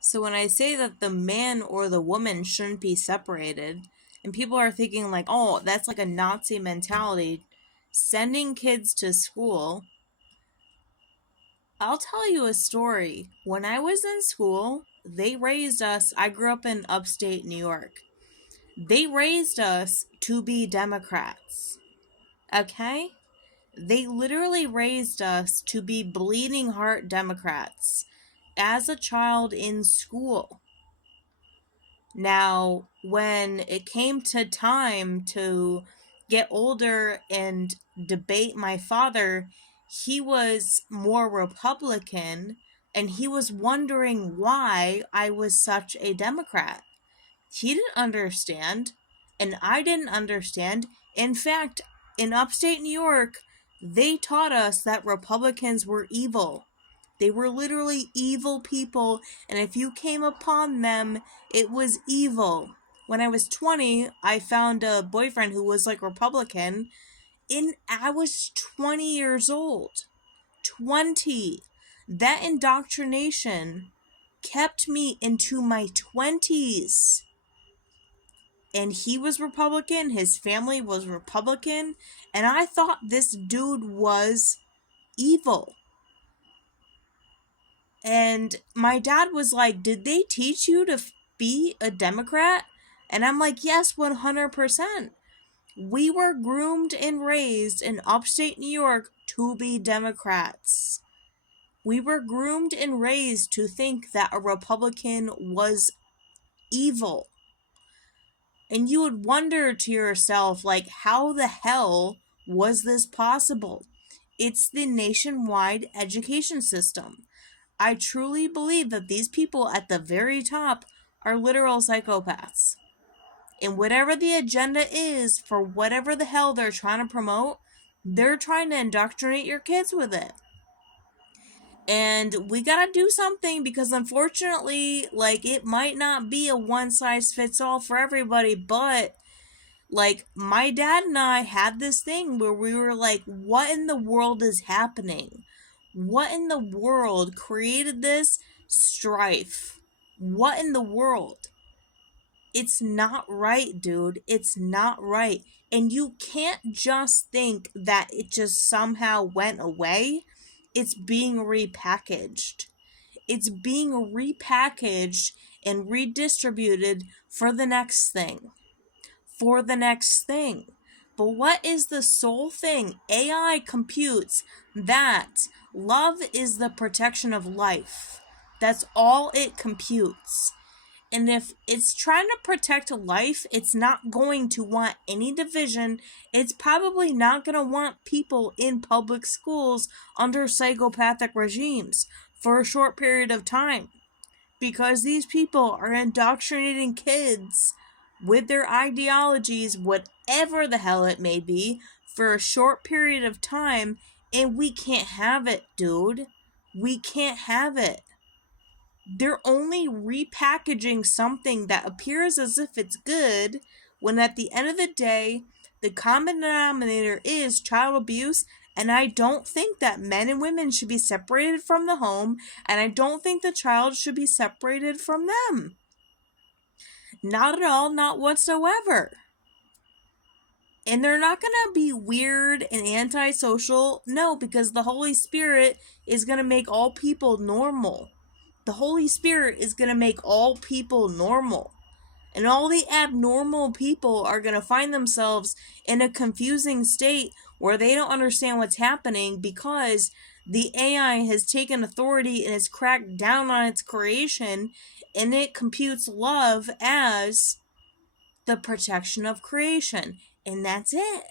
So when I say that the man or the woman shouldn't be separated, and people are thinking like, oh, that's like a Nazi mentality, sending kids to school, I'll tell you a story. When I was in school, they raised us, I grew up in upstate New York. They raised us to be Democrats. Okay? They literally raised us to be bleeding heart Democrats as a child in school. Now, when it came to time to get older and debate my father, he was more Republican and he was wondering why I was such a Democrat. He didn't understand, and I didn't understand. In fact, in upstate New York, they taught us that Republicans were evil. They were literally evil people, and if you came upon them, it was evil. When I was 20, I found a boyfriend who was like Republican, and I was 20 years old. 20. That indoctrination kept me into my 20s. And he was Republican, his family was Republican, and I thought this dude was evil. And my dad was like, "Did they teach you to be a Democrat?" And I'm like, "Yes, 100%. We were groomed and raised in upstate New York to be Democrats. We were groomed and raised to think that a Republican was evil." And you would wonder to yourself, like, how the hell was this possible? It's the nationwide education system. I truly believe that these people at the very top are literal psychopaths. And whatever the agenda is for whatever the hell they're trying to promote, they're trying to indoctrinate your kids with it. And we gotta do something because unfortunately, like, it might not be a one size fits all for everybody, but like, my dad and I had this thing where we were like, what in the world is happening? What in the world created this strife? What in the world? It's not right, dude. It's not right. And you can't just think that it just somehow went away. It's being repackaged. It's being repackaged and redistributed for the next thing. For the next thing. But what is the sole thing? AI computes that love is the protection of life. That's all it computes. And if it's trying to protect life, it's not going to want any division. It's probably not going to want people in public schools under psychopathic regimes for a short period of time. Because these people are indoctrinating kids with their ideologies, whatever the hell it may be, for a short period of time, and we can't have it, dude. We can't have it. They're only repackaging something that appears as if it's good, when at the end of the day, the common denominator is child abuse. And I don't think that men and women should be separated from the home, and I don't think the child should be separated from them. Not at all, not whatsoever. And they're not going to be weird and antisocial. No, because the Holy Spirit is going to make all people normal. The Holy Spirit is going to make all people normal. And all the abnormal people are going to find themselves in a confusing state where they don't understand what's happening because the AI has taken authority and has cracked down on its creation, and it computes love as the protection of creation. And that's it.